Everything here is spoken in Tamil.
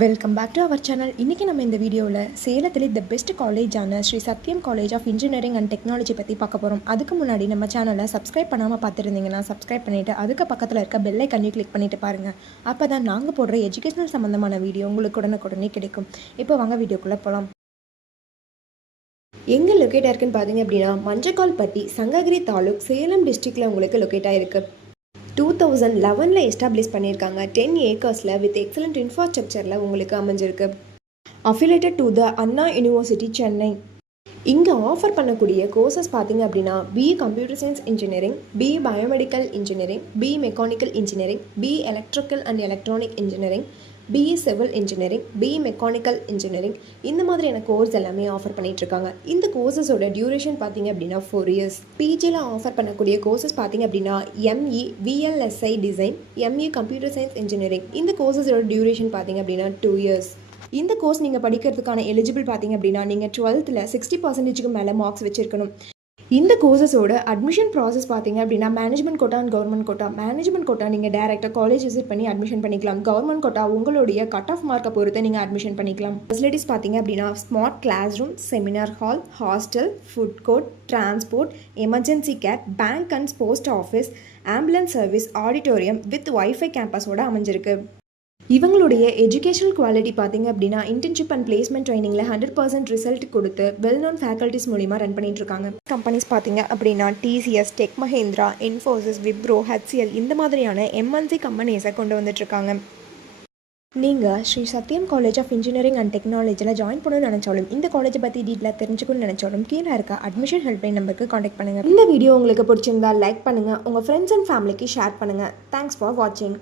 Welcome back to our channel. இன்றைக்கி நம்ம இந்த வீடியோவில் சேலத்தில் த பெஸ்ட் காலேஜான Sri Sathyam college of engineering and technology பற்றி பார்க்க போகிறோம். அதுக்கு முன்னாடி நம்ம சேனலை சப்ஸ்கிரைப் பண்ணாமல் பார்த்துருந்தீங்கன்னா சப்ஸ்கிரைப் பண்ணிவிட்டு அதுக்கு பக்கத்தில் இருக்க பெல் ஐகானை கிளிக் பண்ணிவிட்டு பாருங்கள். அப்போ தான் நாங்கள் போடுற எஜுகேஷனல் சம்மந்தமான வீடியோ உங்களுக்கு உடனுக்குடனே கிடைக்கும். இப்போ வாங்க வீடியோக்குள்ளே போகலாம். எங்கே லொக்கேட் ஆயிருக்குன்னு பார்த்தீங்க அப்படின்னா மஞ்சக்கால்பட்டி, சங்ககிரி தாலுக், சேலம் டிஸ்ட்ரிக்டில் உங்களுக்கு லொக்கேட் ஆகிருக்கு. 2011 எஸ்டாப்ளிஷ் பண்ணியிருக்காங்க. 10 ஏக்கர்ஸில் வித் எக்ஸலண்ட் இன்ஃப்ராஸ்ட்ரக்சரில் உங்களுக்கு அமைஞ்சிருக்கு. Affiliated to the Anna university, Chennai. இங்கே ஆஃபர் பண்ணக்கூடிய கோர்சஸ் பார்த்தீங்க அப்படின்னா BE computer science engineering, BE biomedical engineering, BE mechanical engineering, BE electrical and electronic engineering, BE civil engineering, BE mechanical engineering, இந்த மாதிரியான கோர்ஸ் எல்லாமே ஆஃபர் பண்ணிகிட்ருக்காங்க. இந்த கோர்சஸோட டியூரேஷன் பார்த்தீங்க அப்படின்னா 4 இயர்ஸ். பிஜியில் ஆஃபர் பண்ணக்கூடிய கோர்சஸ் பார்த்தீங்க அப்படின்னா ME VLSI design, ME computer science engineering, இந்த கோர்சஸோட டியூரேஷன் பார்த்தீங்க அப்படின்னா 2 இயர்ஸ். இந்த கோர்ஸ் நீங்கள் படிக்கிறதுக்கான எலிஜிபிள் பார்த்தீங்க அப்படின்னா நீங்கள் 12th 60% மேலே மார்க்ஸ் வச்சுருக்கணும். இந்த கோர்சஸோட அட்மிஷன் ப்ராசஸ் பார்த்தீங்க அப்படின்னா management quota and government quota. Management quota நீங்கள் டேரெக்டாக காலேஜ் விசிட் பண்ணி அட்மிஷன் பண்ணிக்கலாம். கவர்மெண்ட் கோட்டா உங்களுடைய கட் ஆஃப் மார்க்கை பொறுத்து நீங்கள் அட்மிஷன் பண்ணிக்கலாம். ஃபெசிலிட்டிஸ் பார்த்தீங்க அப்படின்னா smart class room, seminar hall, hostel, food court, transport, emergency care, bank and post office, ambulance service, auditorium with wifi கேம்பஸோட அமைஞ்சிருக்கு. இவங்களுடைய எஜுகேஷனல் குவாலிட்டி பார்த்தீங்க அப்படின்னா இன்டர்ன்ஷிப் அண்ட் பிளேஸ்மெண்ட் ட்ரைனிங்கில் 100% ரிசல்ட் கொடுத்து வெல் நோன் ஃபேக்கல்ட்டிஸ் மூலிமா ரன் பண்ணிட்டு இருக்காங்க. கம்பெனிஸ் பார்த்தீங்க அப்படின்னா TCS, tech Mahindra, Infosys, Wipro, HCL இந்த மாதிரியான எம்என்சி கம்பெனிஸை கொண்டு வந்துட்டுருக்காங்க. நீங்கள் Sri Sathyam college of engineering and டெக்னாலஜியில் ஜாயின் பண்ணணும்னு நினச்சாலும் இந்த காலேஜை பற்றி டீட்டெயிலாக தெரிஞ்சுக்கணும்னு நினச்சாலும் கீழே இருக்க அட்மிஷன் ஹெல்ப்லைன் நம்பருக்கு காண்டாக்ட் பண்ணுங்கள். இந்த வீடியோ உங்களுக்கு பிடிச்சிருந்தா லைக் பண்ணுங்கள், உங்கள் ஃப்ரெண்ட்ஸ் அண்ட் ஃபேமிலிக்கு ஷேர் பண்ணுங்கள். தேங்க்ஸ் ஃபார் வாட்சிங்.